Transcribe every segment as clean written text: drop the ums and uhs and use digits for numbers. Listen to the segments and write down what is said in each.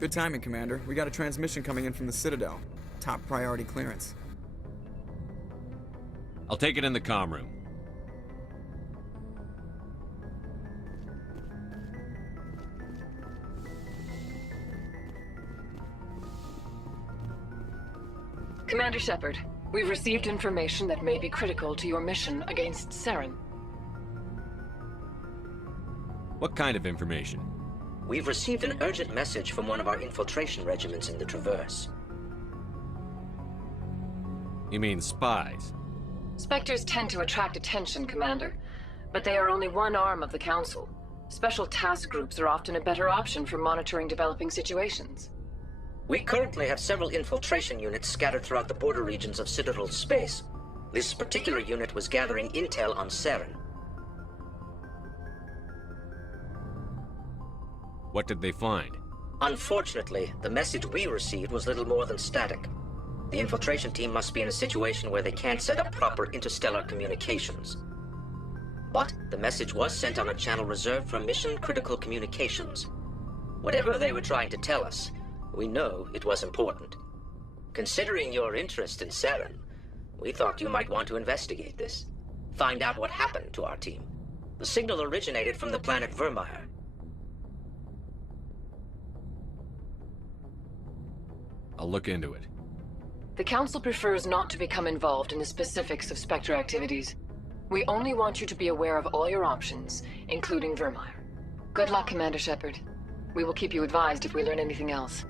Good timing, Commander. We got a transmission coming in from the Citadel. Top priority clearance. I'll take it in the comm room. Commander Shepard, we've received information that may be critical to your mission against Saren. What kind of information? We've received an urgent message from one of our infiltration regiments in the Traverse. You mean spies? Spectres tend to attract attention, Commander, but they are only one arm of the Council. Special task groups are often a better option for monitoring developing situations. We currently have several infiltration units scattered throughout the border regions of Citadel space. This particular unit was gathering intel on Saren. What did they find? Unfortunately, the message we received was little more than static. The infiltration team must be in a situation where they can't set up proper interstellar communications. But the message was sent on a channel reserved for mission-critical communications. Whatever they were trying to tell us, we know it was important. Considering your interest in Saren, we thought you might want to investigate this. Find out what happened to our team. The signal originated from the planet Virmire. I'll look into it. The Council prefers not to become involved in the specifics of Spectre activities. We only want you to be aware of all your options, including Virmire. Good luck, Commander Shepard. We will keep you advised if we learn anything else.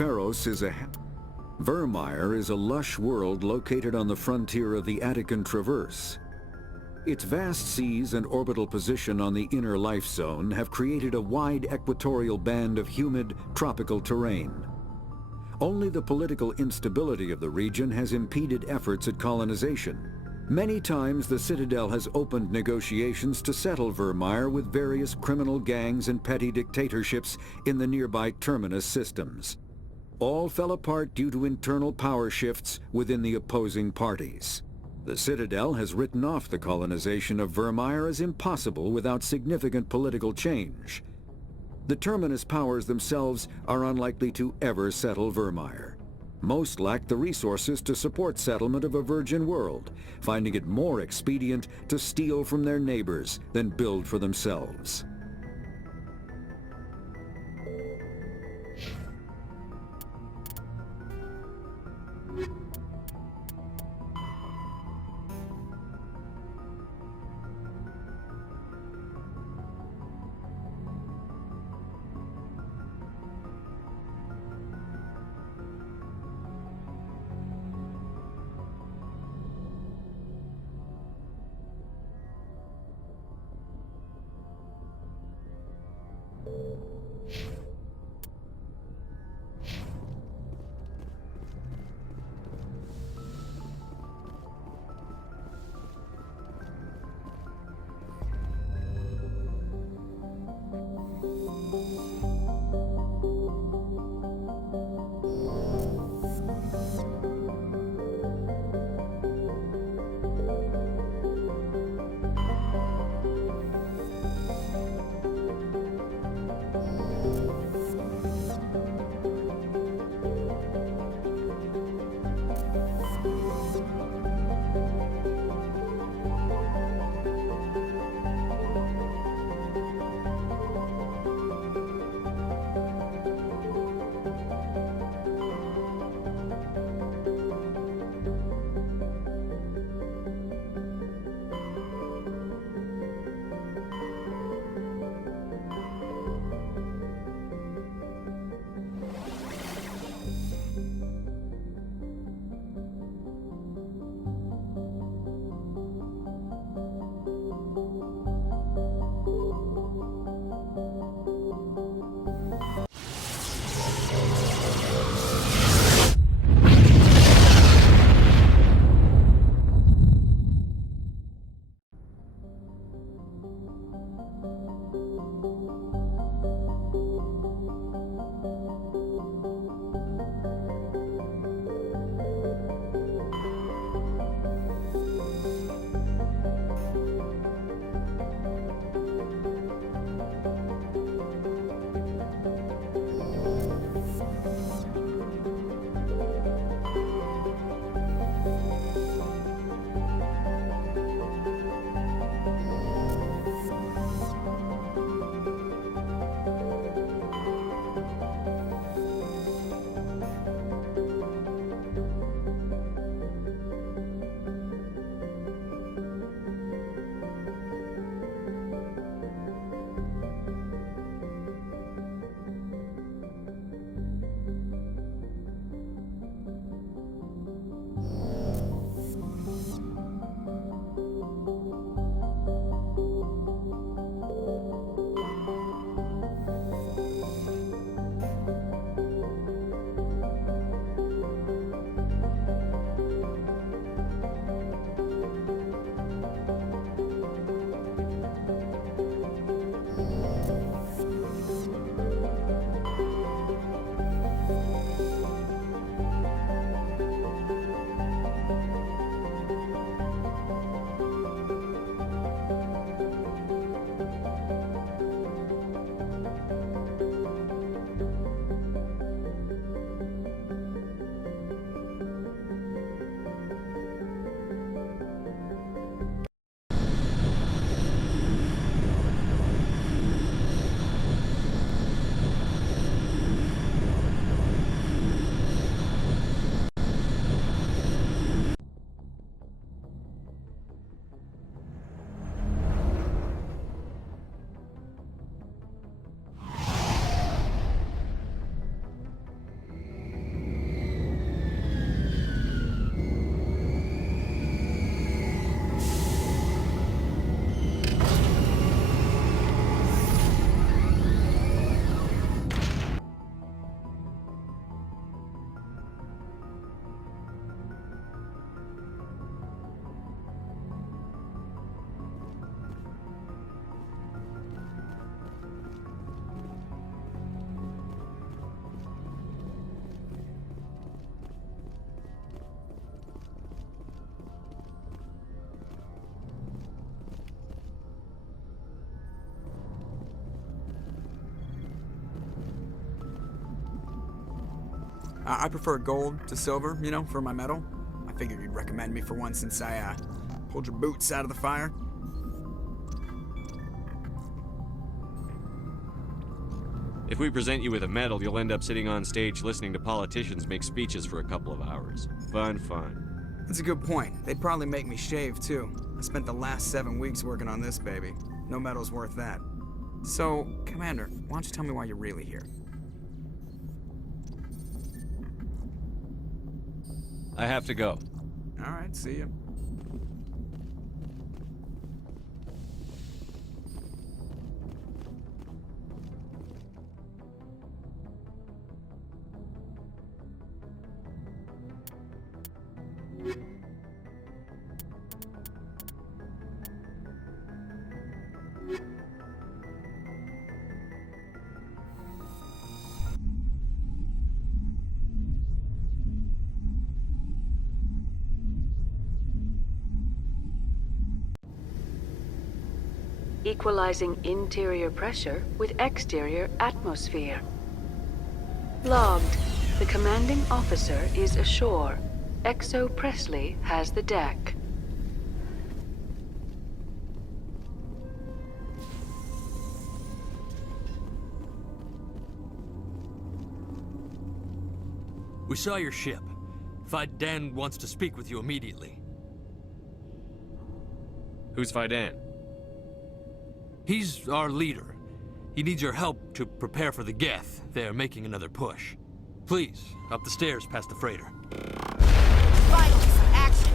Pharos is Virmire is a lush world located on the frontier of the Attican Traverse. Its vast seas and orbital position on the inner life zone have created a wide equatorial band of humid, tropical terrain. Only the political instability of the region has impeded efforts at colonization. Many times the Citadel has opened negotiations to settle Virmire with various criminal gangs and petty dictatorships in the nearby Terminus systems. All fell apart due to internal power shifts within the opposing parties. The Citadel has written off the colonization of Virmire as impossible without significant political change. The Terminus powers themselves are unlikely to ever settle Virmire. Most lack the resources to support settlement of a virgin world, finding it more expedient to steal from their neighbors than build for themselves. I prefer gold to silver, you know, for my metal. I figured you'd recommend me for one since I pulled your boots out of the fire. If we present you with a medal, you'll end up sitting on stage listening to politicians make speeches for a couple of hours. Fun. That's a good point. They'd probably make me shave, too. I spent the last 7 weeks working on this baby. No medal's worth that. So, Commander, why don't you tell me why you're really here? I have to go. All right, see ya. Equalizing interior pressure with exterior atmosphere. Logged. The commanding officer is ashore. Exo Presley has the deck. We saw your ship. Faidan wants to speak with you immediately. Who's Faidan? He's our leader. He needs your help to prepare for the Geth. They're making another push. Please, up the stairs past the freighter. Finally, some action!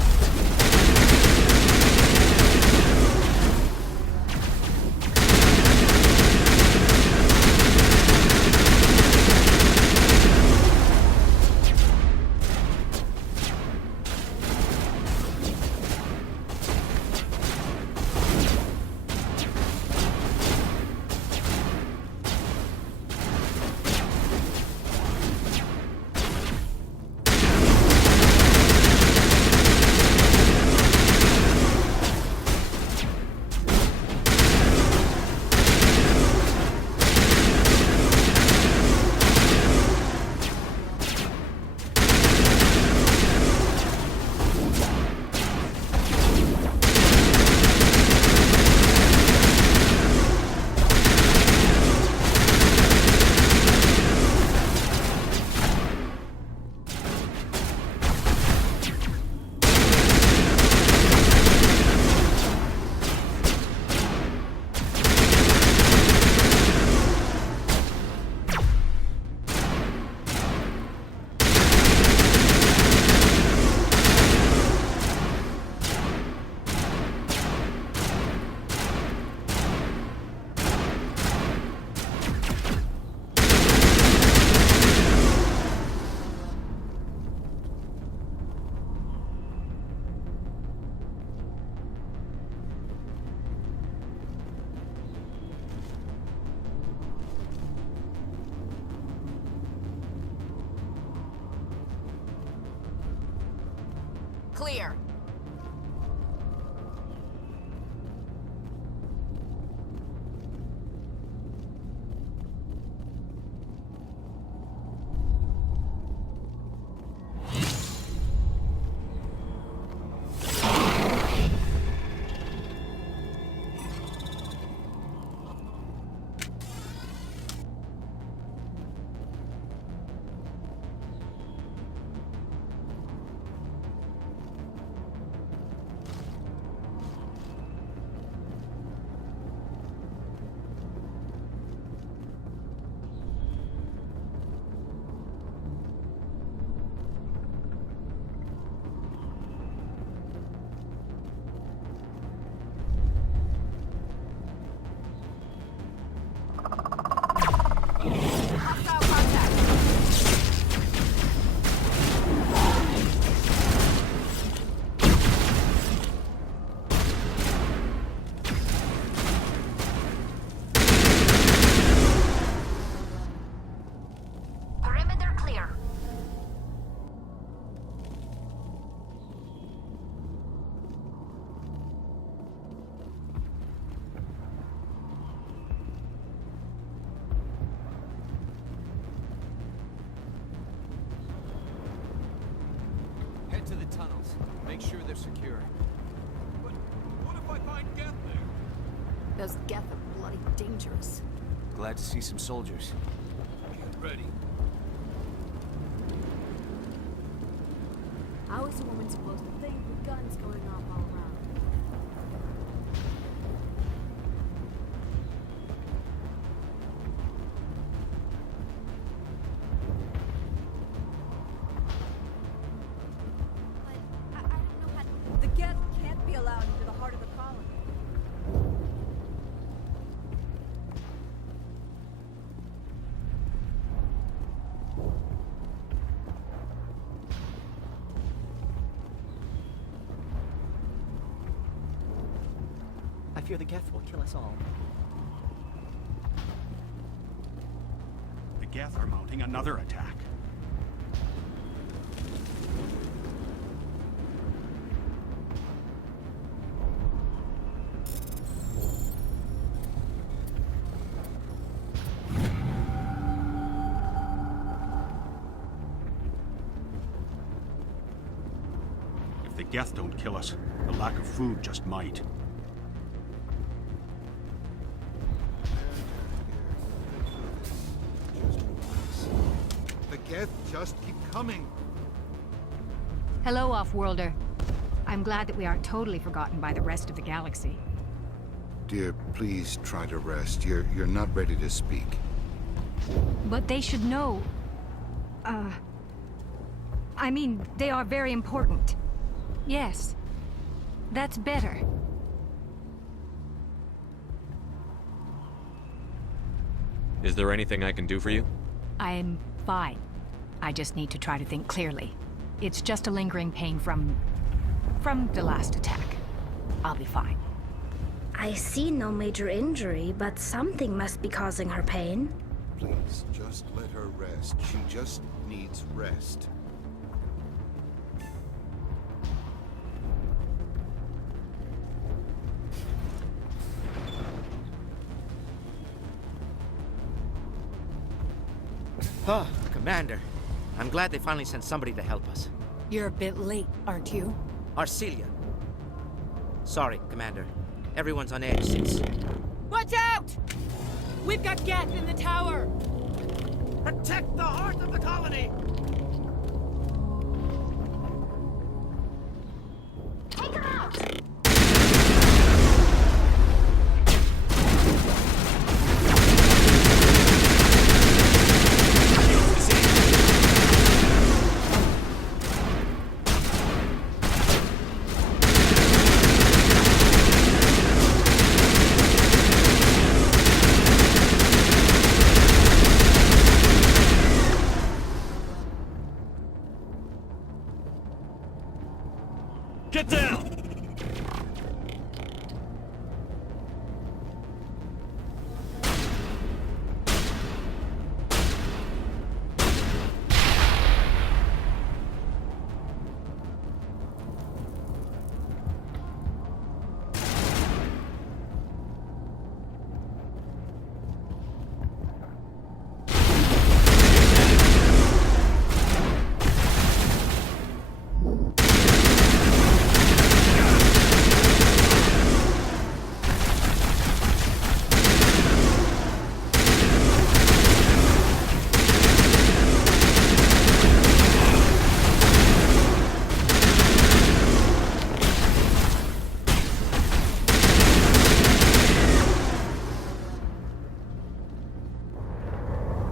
Clear. Hostile contact. Perimeter clear. the tunnels. Make sure they're secure. But what if I find Geth there? Those Geth are bloody dangerous. Glad to see some soldiers. Get ready. How is a woman supposed to think with guns going off all around? But I don't know how to... The Geth can't be allowed into the heart of the colony. I fear the Geth will kill us all. The Geth are mounting another attack. If the Geth don't kill us, the lack of food just might. The Geth just keep coming. Hello, Off-Worlder. I'm glad that we aren't totally forgotten by the rest of the galaxy. Dear, please try to rest. You're not ready to speak. But they should know... I mean, they are very important. Yes. That's better. Is there anything I can do for you? I'm fine. I just need to try to think clearly. It's just a lingering pain from the last attack. I'll be fine. I see no major injury, but something must be causing her pain. Please, just let her rest. She just needs rest. Oh, Commander. I'm glad they finally sent somebody to help us. You're a bit late, aren't you? Arcelia. Sorry, Commander. Everyone's on edge since... Watch out! We've got Geth in the tower! Protect the heart of the colony! Take her out! Get down!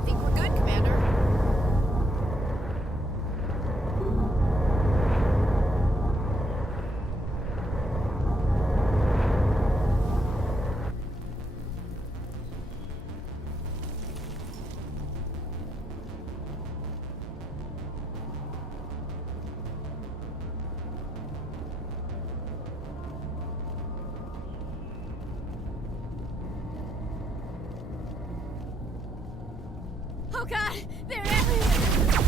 Think we're good, Commander? Oh god, they're everywhere!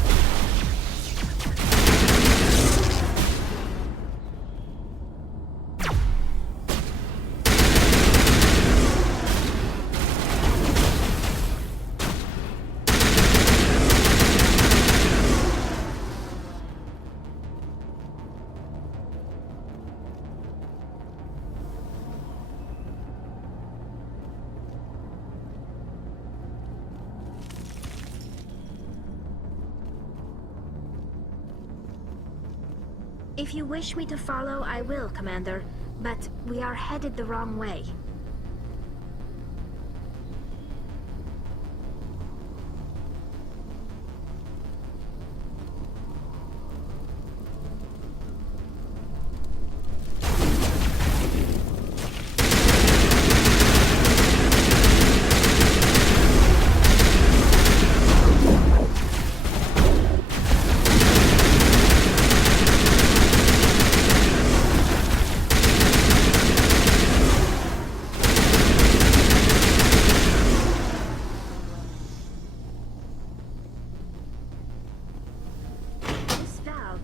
If you wish me to follow, I will, Commander. But we are headed the wrong way.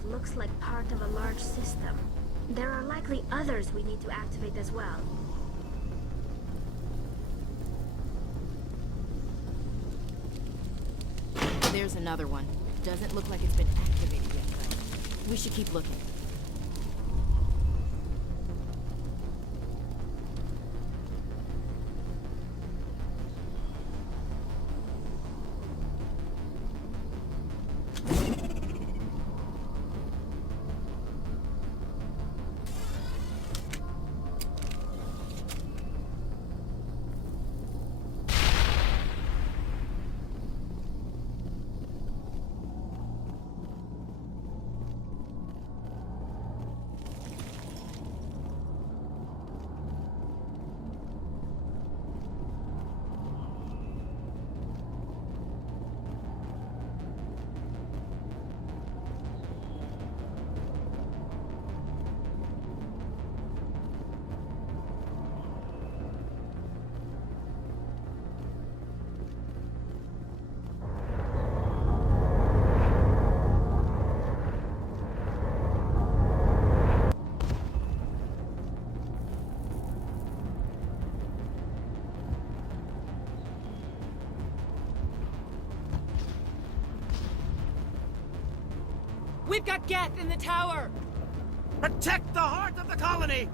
Looks like part of a large system. There are likely others we need to activate as well. There's another one. Doesn't look like it's been activated yet, though. We should keep looking. We've got Geth in the tower! Protect the heart of the colony!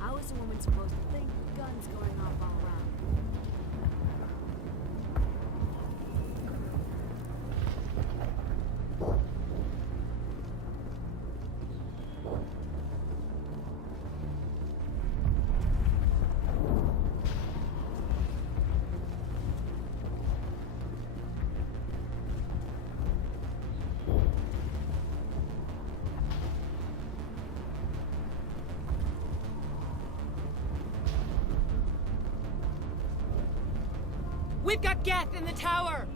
How is a woman supposed to think with guns going off all around? We've got Geth in the tower!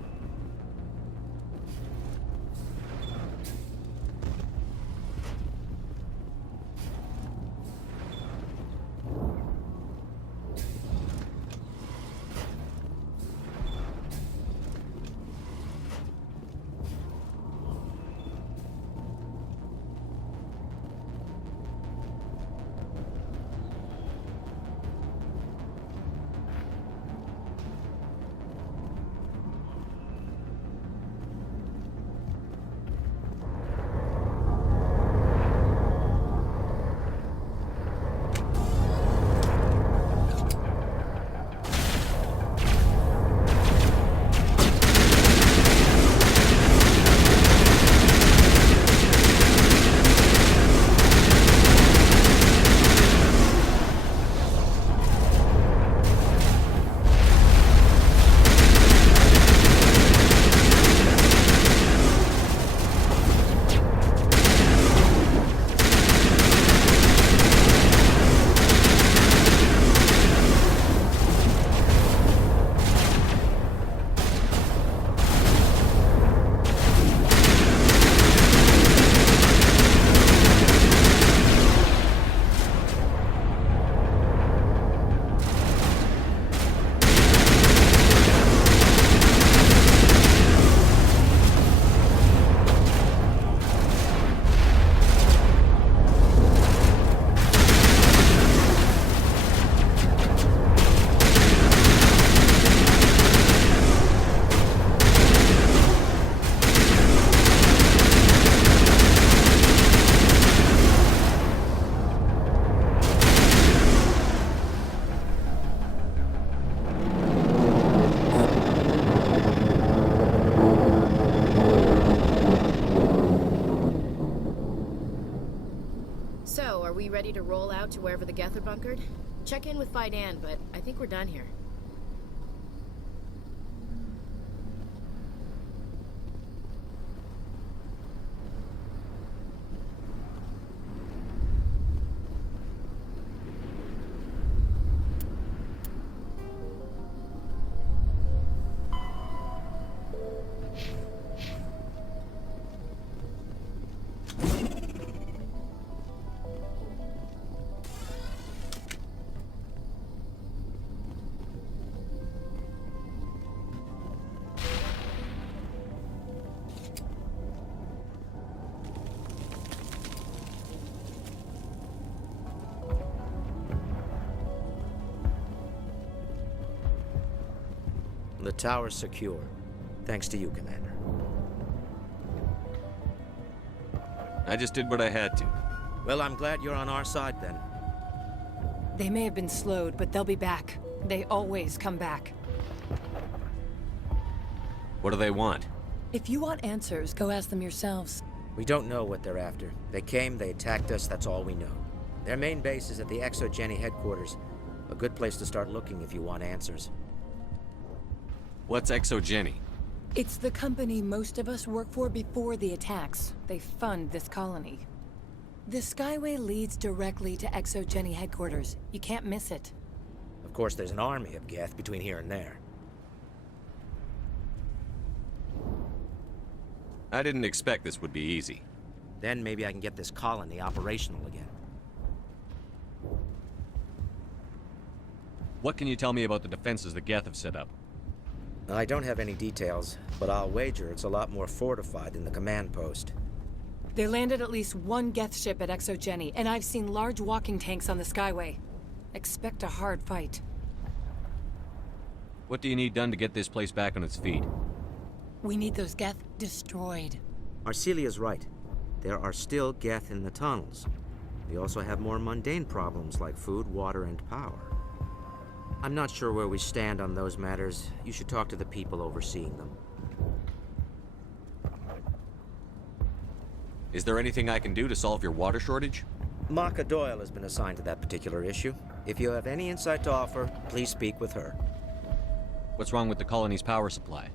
So, are we ready to roll out to wherever the Geth are bunkered? Check in with Fidan, but I think we're done here. The tower's secure. Thanks to you, Commander. I just did what I had to. Well, I'm glad you're on our side then. They may have been slowed, but they'll be back. They always come back. What do they want? If you want answers, go ask them yourselves. We don't know what they're after. They came, they attacked us, that's all we know. Their main base is at the ExoGeni headquarters. A good place to start looking if you want answers. What's ExoGeni? It's the company most of us work for before the attacks. They fund this colony. The Skyway leads directly to ExoGeni headquarters. You can't miss it. Of course, there's an army of Geth between here and there. I didn't expect this would be easy. Then maybe I can get this colony operational again. What can you tell me about the defenses the Geth have set up? I don't have any details, but I'll wager it's a lot more fortified than the command post. They landed at least one Geth ship at ExoGeni, and I've seen large walking tanks on the Skyway. Expect a hard fight. What do you need done to get this place back on its feet? We need those Geth destroyed. Arcelia's right. There are still Geth in the tunnels. We also have more mundane problems like food, water, and power. I'm not sure where we stand on those matters. You should talk to the people overseeing them. Is there anything I can do to solve your water shortage? Maka Doyle has been assigned to that particular issue. If you have any insight to offer, please speak with her. What's wrong with the colony's power supply?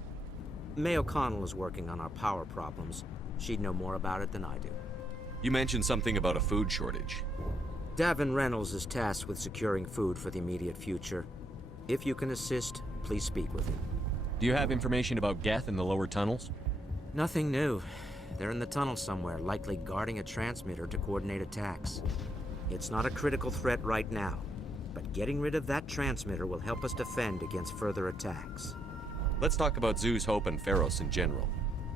May O'Connell is working on our power problems. She'd know more about it than I do. You mentioned something about a food shortage. Davin Reynolds is tasked with securing food for the immediate future. If you can assist, please speak with him. Do you have information about Geth in the lower tunnels? Nothing new. They're in the tunnel somewhere, likely guarding a transmitter to coordinate attacks. It's not a critical threat right now, but getting rid of that transmitter will help us defend against further attacks. Let's talk about Zhu's Hope and Pharos in general.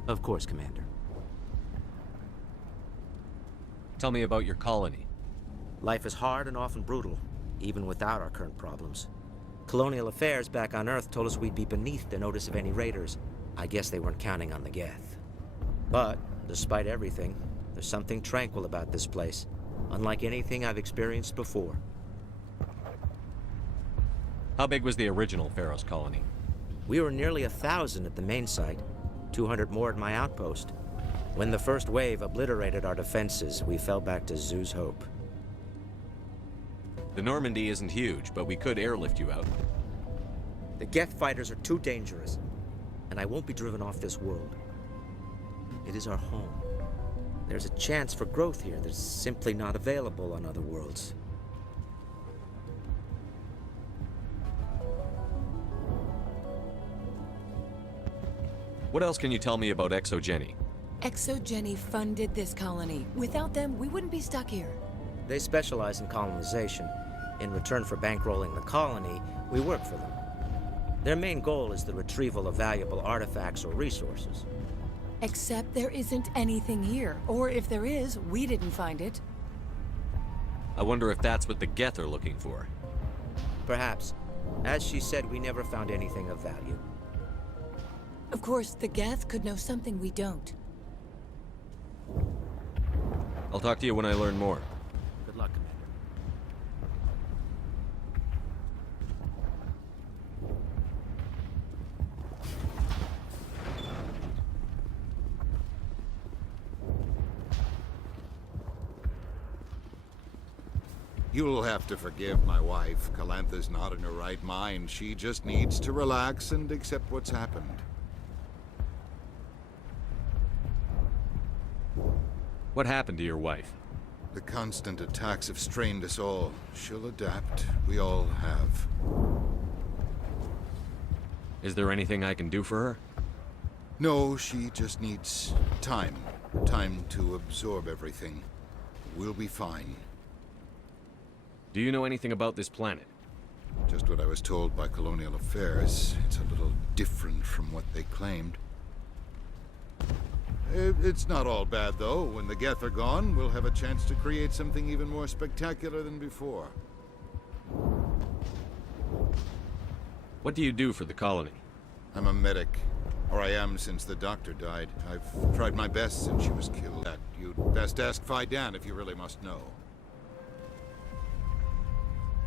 Of course, Commander. Tell me about your colony. Life is hard and often brutal, even without our current problems. Colonial Affairs back on Earth told us we'd be beneath the notice of any raiders. I guess they weren't counting on the Geth. But, despite everything, there's something tranquil about this place, unlike anything I've experienced before. How big was the original Pharos colony? We were nearly 1,000 at the main site, 200 more at my outpost. When the first wave obliterated our defenses, we fell back to Zhu's Hope. The Normandy isn't huge, but we could airlift you out. The Geth fighters are too dangerous, and I won't be driven off this world. It is our home. There's a chance for growth here that's simply not available on other worlds. What else can you tell me about ExoGeni? ExoGeni funded this colony. Without them, we wouldn't be stuck here. They specialize in colonization. In return for bankrolling the colony, we work for them. Their main goal is the retrieval of valuable artifacts or resources. Except there isn't anything here. Or if there is, we didn't find it. I wonder if that's what the Geth are looking for. Perhaps. As she said, we never found anything of value. Of course, the Geth could know something we don't. I'll talk to you when I learn more. Good luck, Commander. You'll have to forgive my wife. Calantha's not in her right mind. She just needs to relax and accept what's happened. What happened to your wife? The constant attacks have strained us all. She'll adapt. We all have. Is there anything I can do for her? No, she just needs time. Time to absorb everything. We'll be fine. Do you know anything about this planet? Just what I was told by Colonial Affairs. It's a little different from what they claimed. It's not all bad, though. When the Geth are gone, we'll have a chance to create something even more spectacular than before. What do you do for the colony? I'm a medic. Or I am since the doctor died. I've tried my best since she was killed. You'd best ask Faidan if you really must know.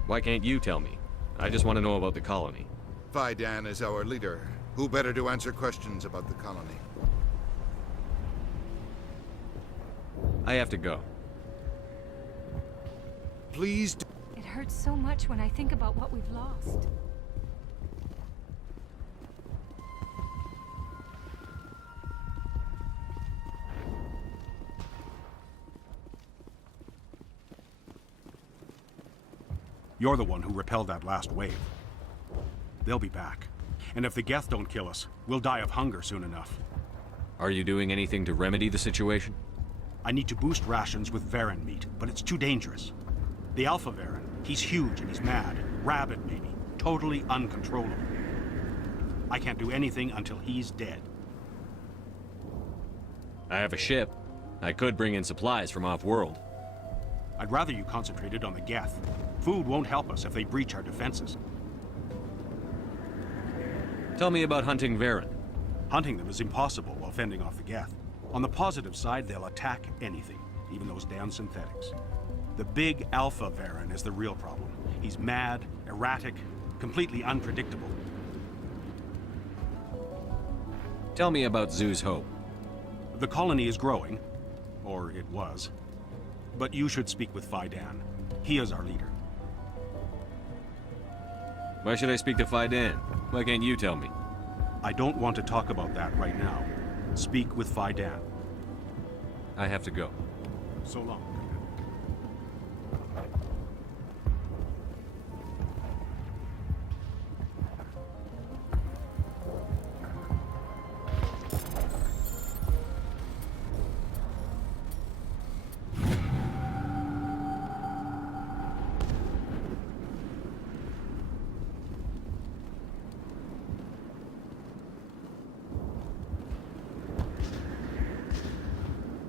Why can't you tell me? I just want to know about the colony. Faidan is our leader. Who better to answer questions about the colony? I have to go. Please do. It hurts so much when I think about what we've lost. You're the one who repelled that last wave. They'll be back. And if the Geth don't kill us, we'll die of hunger soon enough. Are you doing anything to remedy the situation? I need to boost rations with Varen meat, but it's too dangerous. The Alpha Varen, he's huge and he's mad. Rabid, maybe. Totally uncontrollable. I can't do anything until he's dead. I have a ship. I could bring in supplies from off-world. I'd rather you concentrated on the Geth. Food won't help us if they breach our defenses. Tell me about hunting Varen. Hunting them is impossible while fending off the Geth. On the positive side, they'll attack anything, even those damn synthetics. The big Alpha Varen is the real problem. He's mad, erratic, completely unpredictable. Tell me about Zhu's Hope. The colony is growing, or it was. But you should speak with Faidan. He is our leader. Why should I speak to Faidan? Why can't you tell me? I don't want to talk about that right now. Speak with Faidan. I have to go. So long.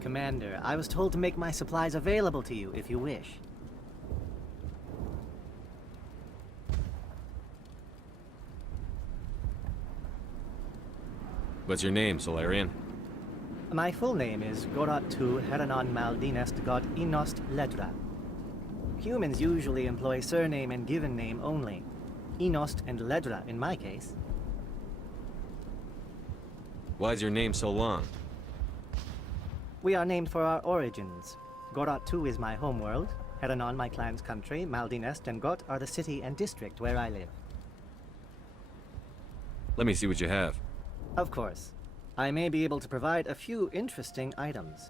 Commander, I was told to make my supplies available to you if you wish. What's your name, Solarian? My full name is Gorat Tu Heranon Maldinest God Inost Ledra. Humans usually employ surname and given name only. Inost and Ledra in my case. Why's your name so long? We are named for our origins. Gorat Tu is my homeworld, Heranon my clan's country, Maldinest and Got are the city and district where I live. Let me see what you have. Of course. I may be able to provide a few interesting items.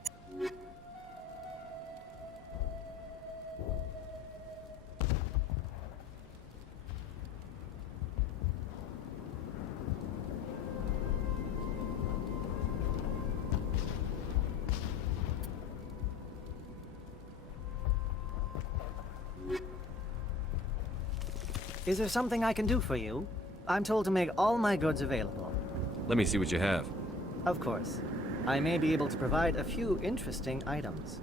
Is there something I can do for you? I'm told to make all my goods available. Let me see what you have. Of course. I may be able to provide a few interesting items.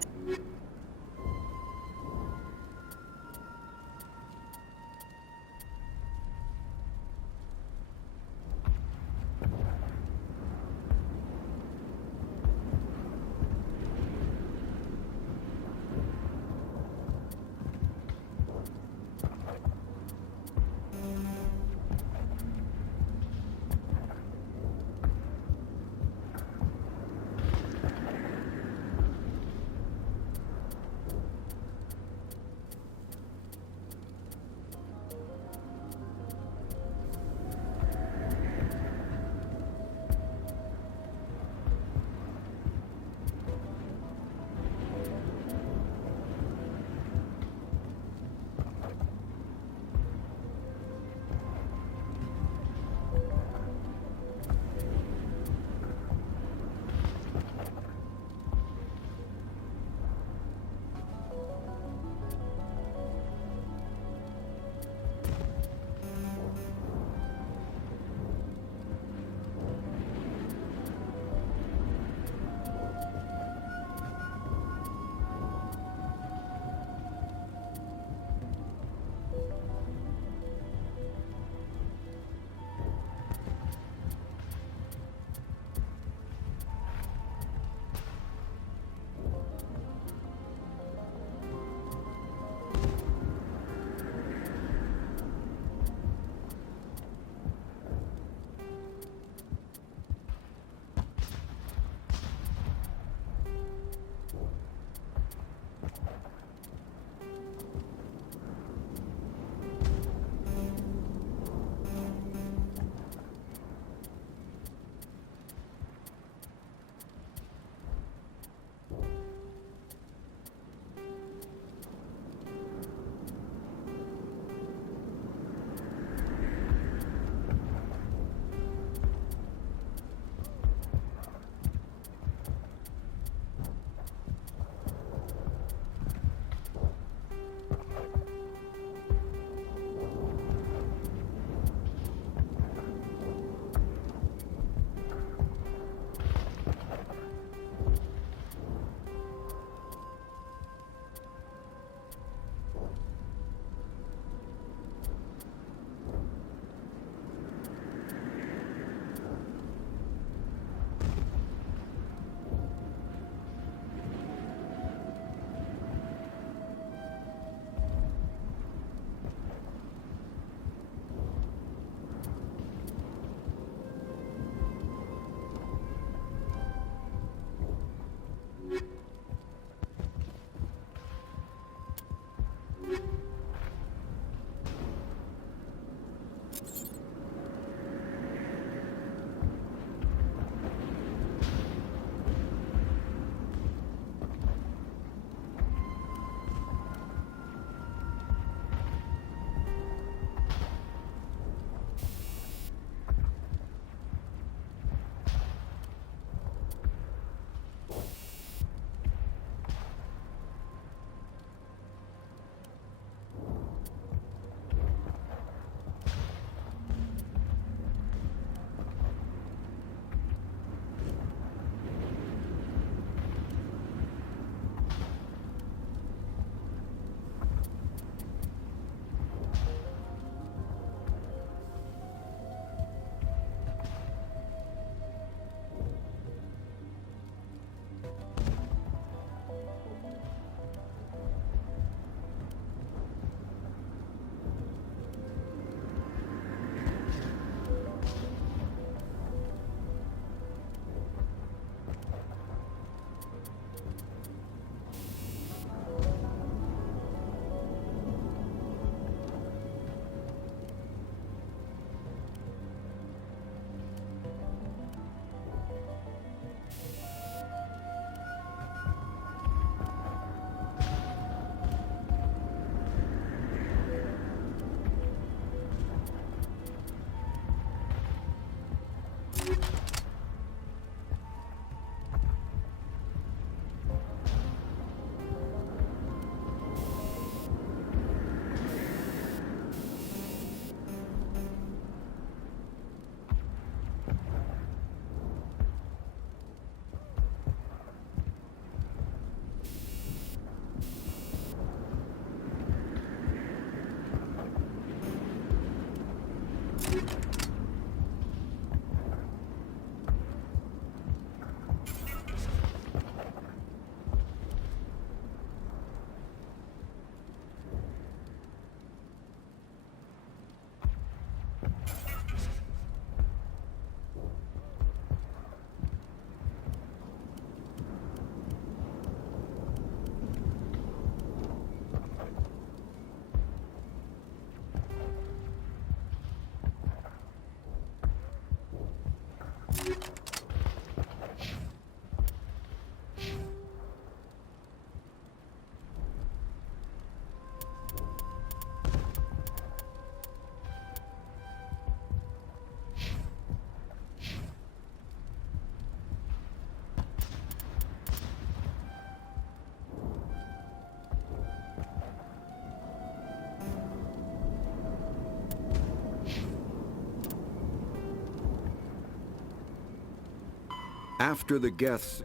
After the Geths,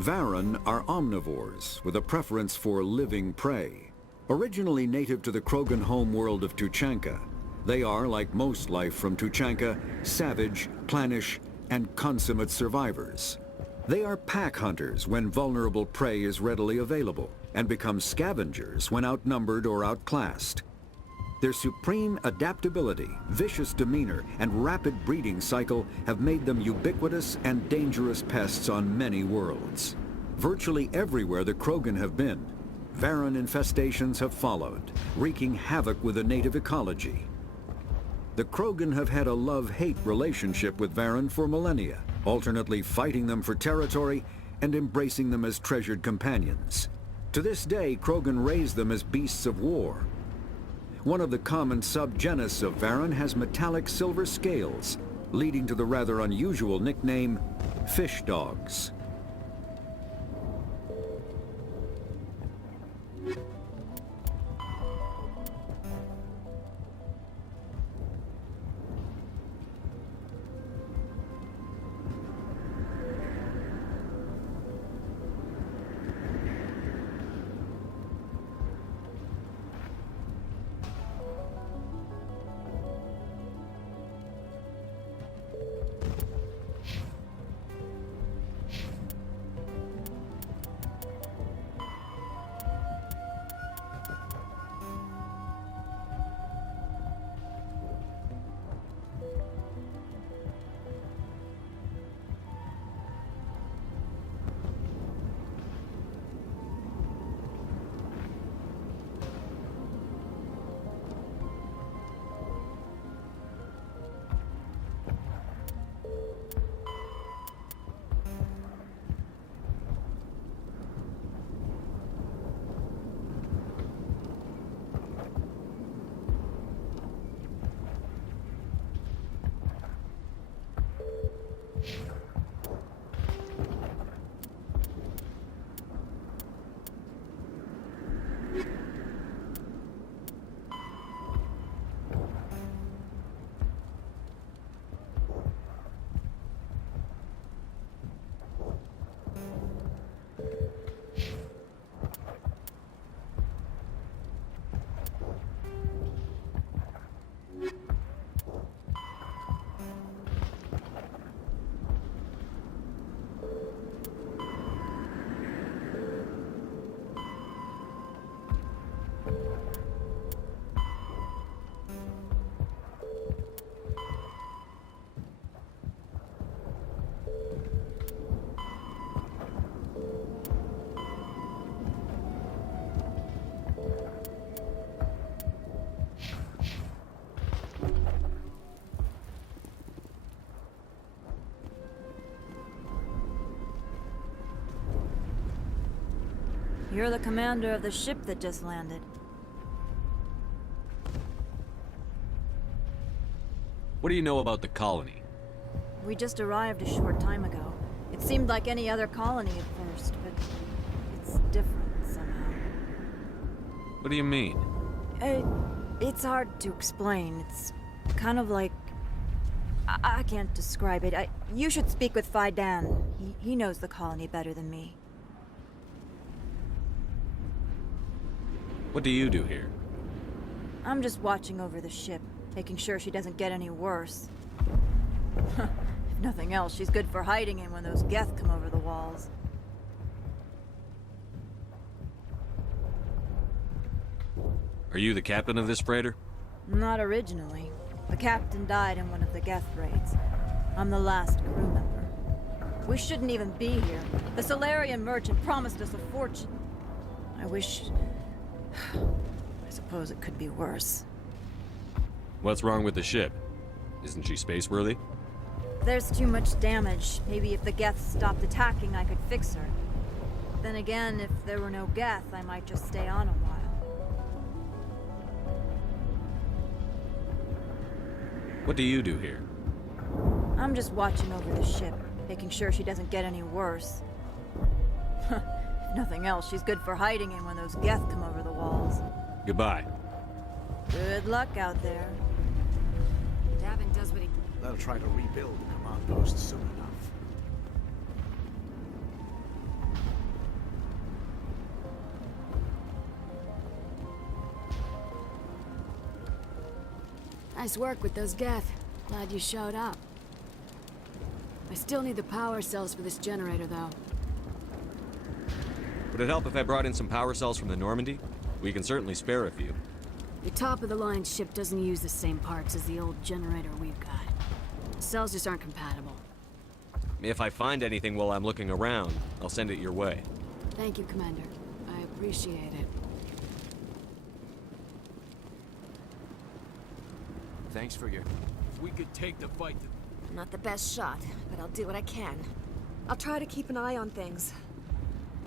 Varen are omnivores with a preference for living prey. Originally native to the Krogan homeworld of Tuchanka, they are, like most life from Tuchanka, savage, clannish, and consummate survivors. They are pack hunters when vulnerable prey is readily available, and become scavengers when outnumbered or outclassed. Their supreme adaptability, vicious demeanor, and rapid breeding cycle have made them ubiquitous and dangerous pests on many worlds. Virtually everywhere the Krogan have been, Varen infestations have followed, wreaking havoc with the native ecology. The Krogan have had a love-hate relationship with Varen for millennia, alternately fighting them for territory and embracing them as treasured companions. To this day, Krogan raise them as beasts of war. One of the common subgenus of Varen has metallic silver scales, leading to the rather unusual nickname, fish dogs. You're the commander of the ship that just landed. What do you know about the colony? We just arrived a short time ago. It seemed like any other colony at first, but it's different somehow. What do you mean? It's hard to explain. It's kind of like... I can't describe it. You should speak with Faidan. He knows the colony better than me. What do you do here? I'm just watching over the ship, making sure she doesn't get any worse. If nothing else, she's good for hiding in when those Geth come over the walls. Are you the captain of this freighter? Not originally. The captain died in one of the Geth raids. I'm the last crew member. We shouldn't even be here. The Solarian merchant promised us a fortune. I wish... I suppose it could be worse. What's wrong with the ship? Isn't she space-worthy? There's too much damage. Maybe if the Geth stopped attacking, I could fix her. Then again, if there were no Geth, I might just stay on a while. What do you do here? I'm just watching over the ship, making sure she doesn't get any worse. If nothing else, she's good for hiding in when those Geth come over the walls. Goodbye. Good luck out there. Davin does what he... They'll try to rebuild the command post soon enough. Nice work with those Geth. Glad you showed up. I still need the power cells for this generator, though. Would it help if I brought in some power cells from the Normandy? We can certainly spare a few. The top-of-the-line ship doesn't use the same parts as the old generator we've got. The cells just aren't compatible. If I find anything while I'm looking around, I'll send it your way. Thank you, Commander. I appreciate it. Thanks for your... If we could take the fight to... I'm not the best shot, but I'll do what I can. I'll try to keep an eye on things.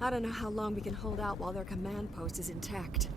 I don't know how long we can hold out while their command post is intact.